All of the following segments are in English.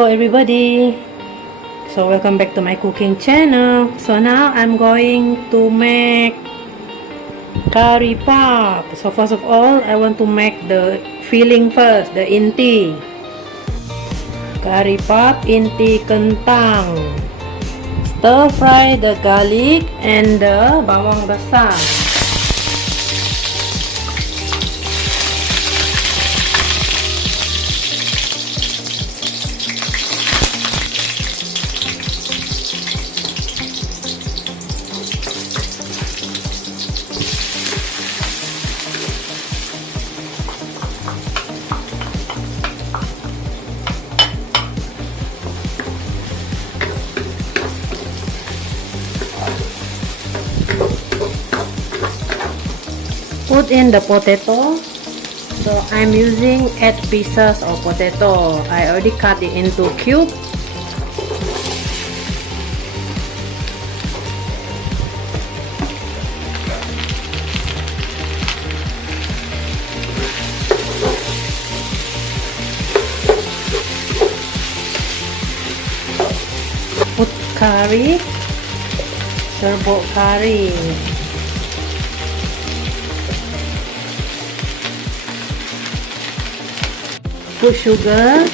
Hello everybody, so welcome back to my cooking channel. So now I'm going to make karipap. So first of all, I want to make the filling first, the inti. Karipap inti kentang. Stir fry the garlic and the bawang besar. Put in the potato. So I'm using 8 pieces of potato. I already cut it into cube. Put curry, serbuk curry. Put sugar,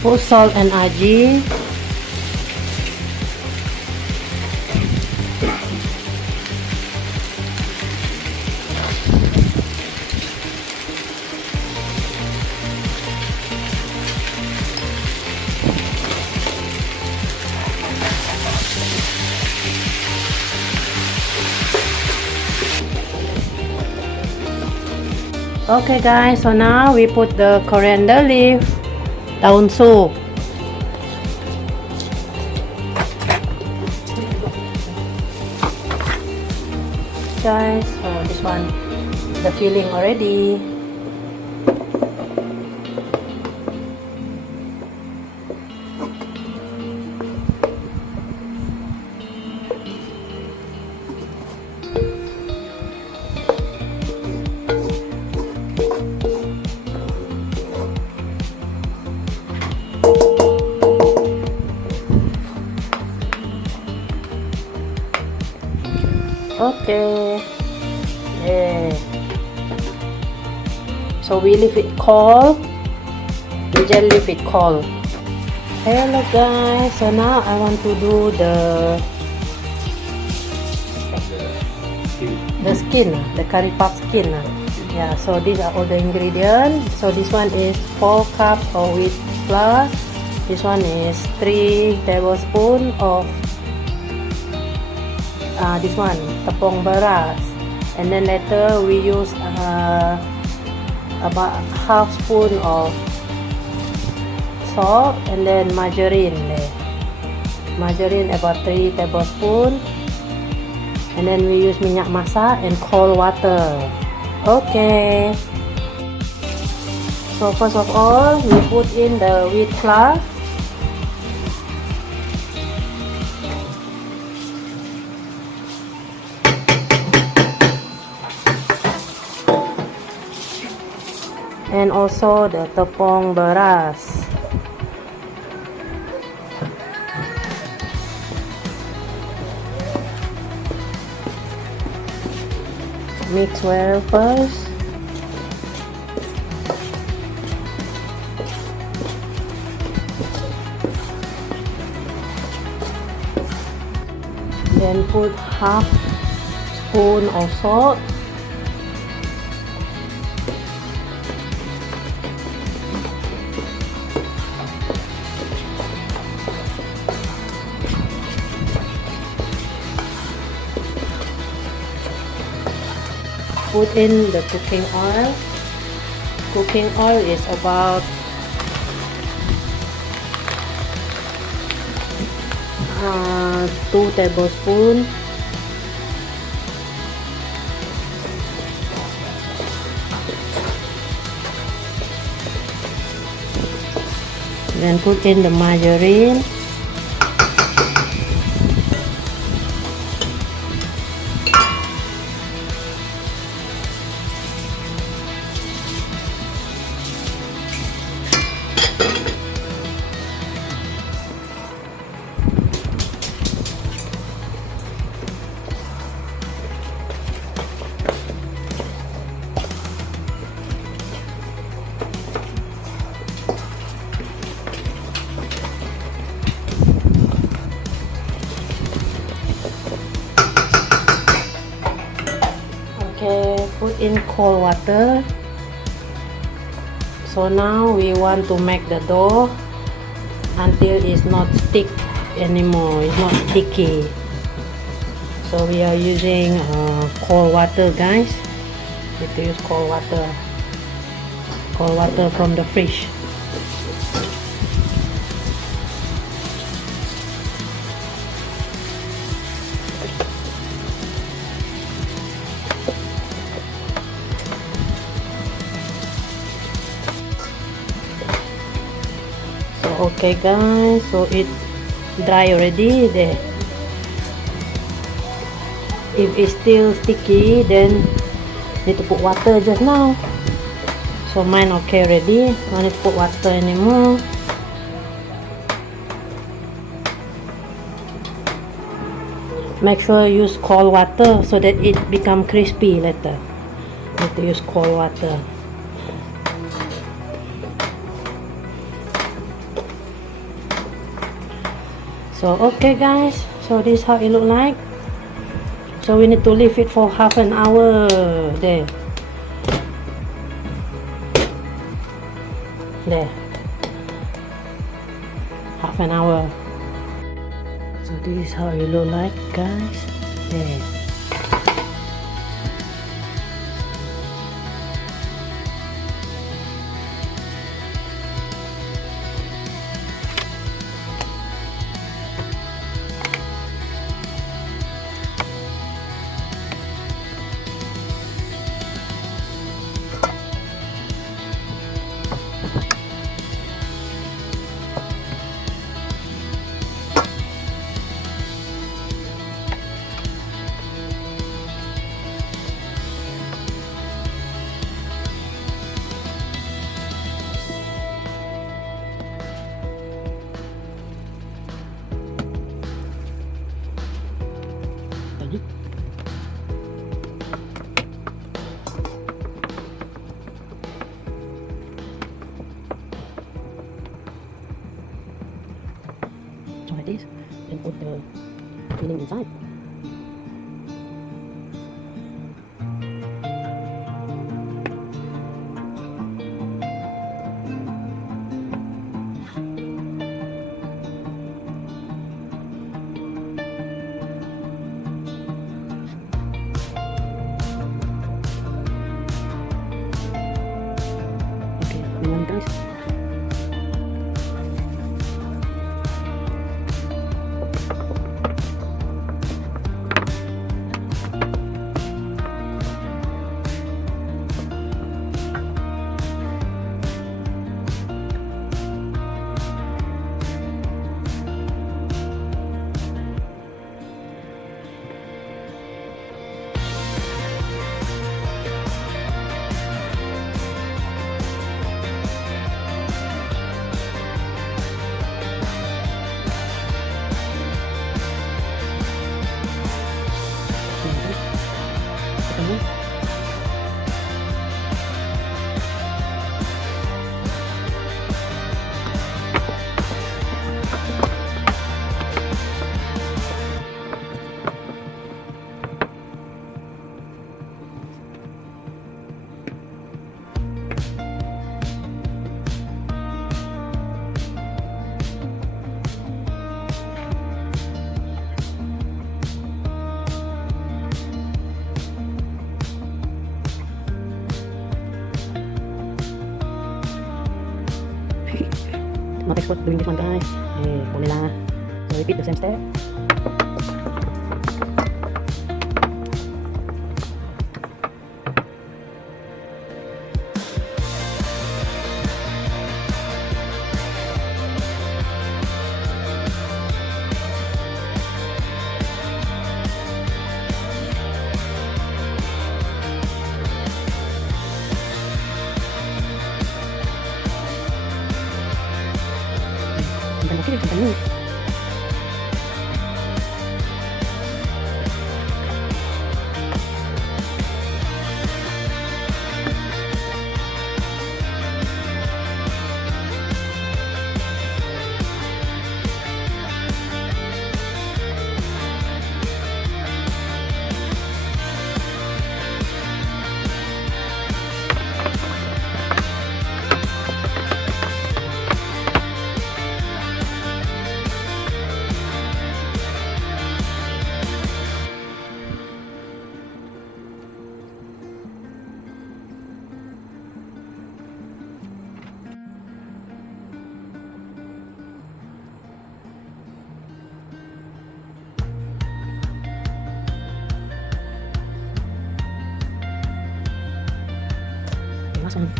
put salt and aji, okay guys, so now we put the coriander leaf, daun sup. Guys, so this one, the filling already. Okay, yeah. So we leave it cold. We just leave it cold. Hello guys, so now I want to do the skin, the karipap skin. Yeah, so these are all the ingredients. So this one is 4 cups of wheat flour. This one is 3 tablespoons of this one, tepung beras, and then later we use about half spoon of salt, and then margarine about 3 tablespoons, and then we use minyak masak and cold water. Okay, so first of all we put in the wheat flour. And also the tepung beras. Mix well first. Then put half spoon of salt. Put in the cooking oil. Cooking oil is about 2 tablespoons. Then put in the margarine. in cold water. So now we want to make the dough until it's not stick anymore, it's not sticky. So we are using cold water, guys. Need to use cold water from the fridge. Okay guys, so it's dry already there. If it's still sticky, then need to put water just now. So mine okay already, no need to put water anymore. Make sure you use cold water so that it become crispy later. Need to use cold water. So okay guys, so this is how it look like. So we need to leave it for half an hour there. Half an hour. So this is how it look like, guys. There. So like this, and put the filling inside. Okay, guys. Not expert doing this one, guys. Boleh lah. So repeat the same step. Sampai ni. one.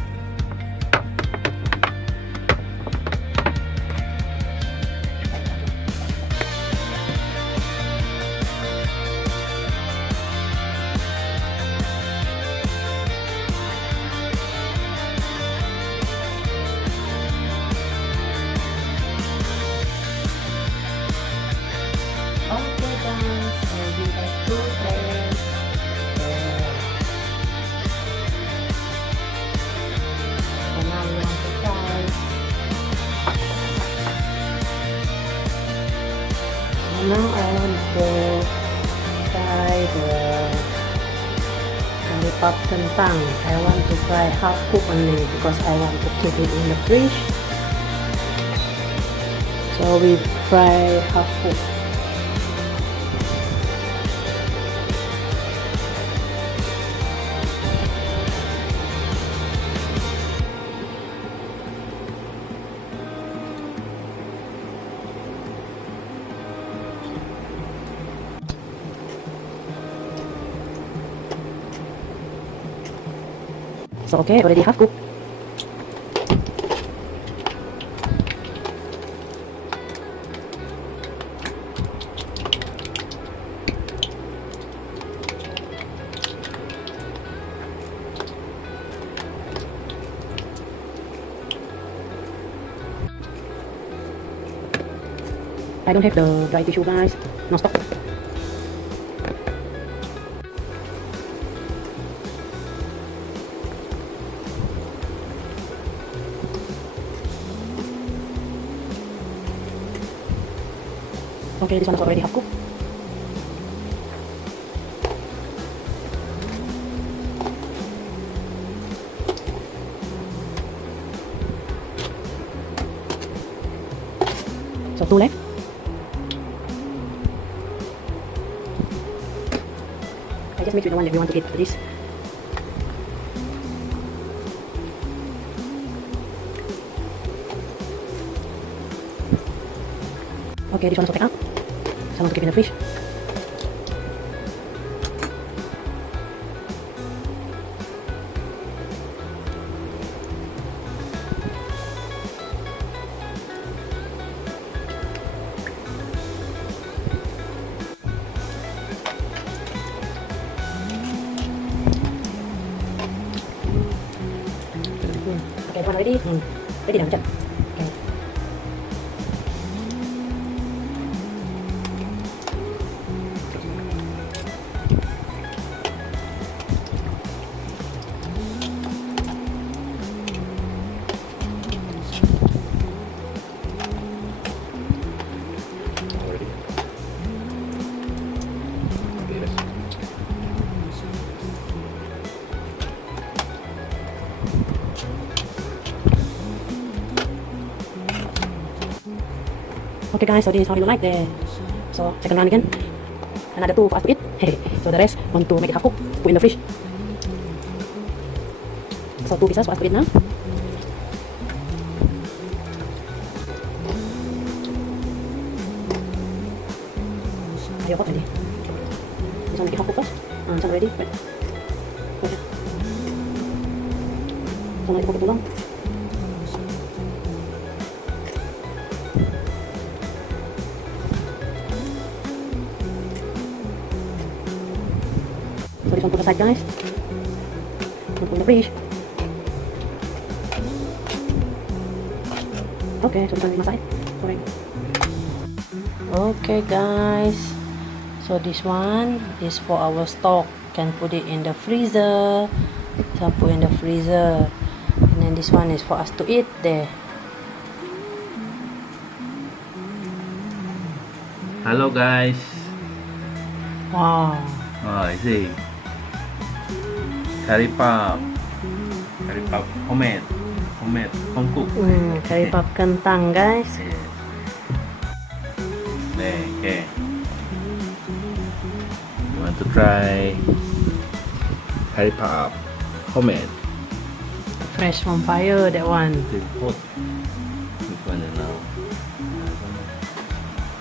Okay guys, so we have two trays. So now we want to try. So now I want to try the Karipap Kentang. I want to try half cook only because I want to keep it in the fridge. So we fry half cook. So okay, already half cooked. I don't have the dry tissue guys, no stock. Okay, this one is already half cooked. So two left. I just mix with the one that we want to eat for this. Okay, this one is okay up. So I want to keep in the fridge. Okay, one ready? Ready dah macam. Okay. Okay guys, so this is how you like the so second round again. Another two for us to eat. So the rest want to make it half cooked, put in the fridge. So two pieces for us to eat now. Are you hot ready? This one make it half cooked first. This one ready. Wait. Okay. So nanti cook tulang. So this one put aside guys. Put in the fridge. Okay, so this one masak. Sorry. Okay guys. So this one is for our stock. Can put it in the freezer. So put in the freezer. And then this one is for us to eat there. Hello guys. Wow. Oh, I see. Karipap homemade, home cook. Karipap kentang guys. Yeah. Okay. You want to try Karipap homemade? Fresh from fire that one. Still hot. Which one is now?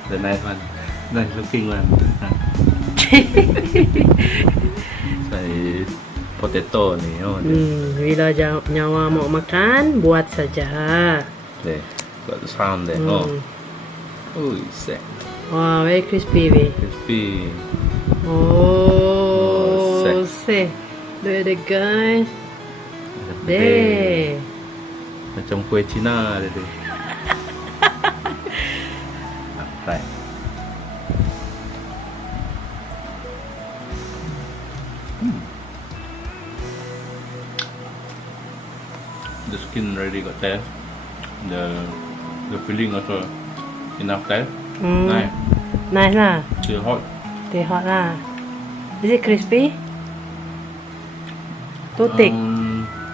The nice one, nice looking one. This one is potato ni. Oh, Bila nyawa mau makan, buat saja. there. Got the sound there. Oh, oh, set. Wow, very crispy, babe. Crispy. Oh, set. say, look at the guys. There. Macam kuih Cina dia tu. Right. The skin already got taste. The filling also enough taste. Nice. Nice lah. Still hot. Stay hot lah. Is it crispy? Too thick.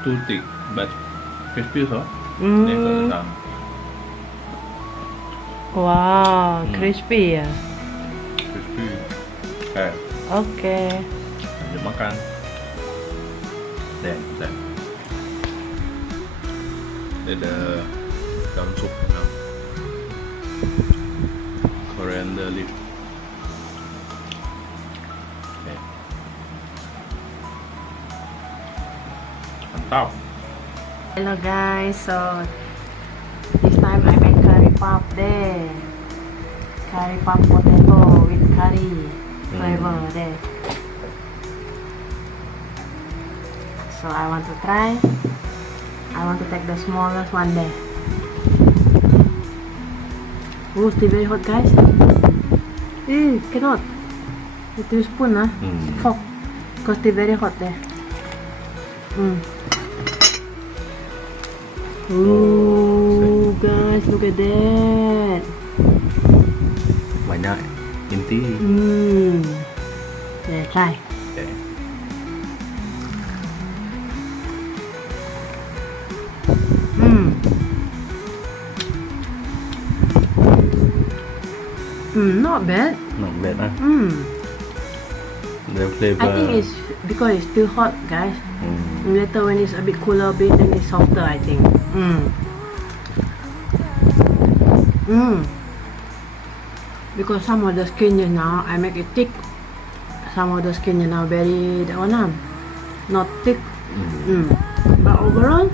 Too thick, but crispy also. Mm. Then got the sound. Wow, crispy ya. Crispy. Okay. Okay. Lanjut makan. Then. Dia ada daun sup now. Coriander leaf. Okay. Mantap. Hello guys, so this time I make karipap there. Karipap potato with curry flavor there. So I want to try. I want to take the smallest one there. Oh, still very hot guys. Cannot. With your spoon fork. Because still very hot there. Oh, guys, look at that. Banyak inti. Yeah, try. Okay. Not bad. Not bad lah. The flavor. I think it's because it's still hot, guys. Later when it's a bit cooler, then it's softer, I think. Because some of the skin now I make it thick. Some of the skin now very not thick. But overall,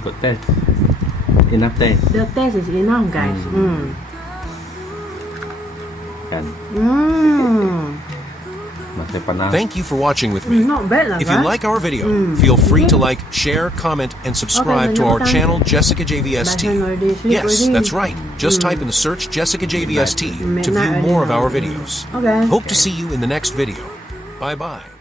Good taste. Enough taste. the taste is enough, guys. Kan. Masih panas. Thank you for watching with me. Not bad, If you like our video, feel free to like, share, comment, and subscribe to our channel, Jessicajvst. Yes, that's right. Just type in the search Jessicajvst to view more of our videos. Okay. Hope to see you in the next video. Bye-bye.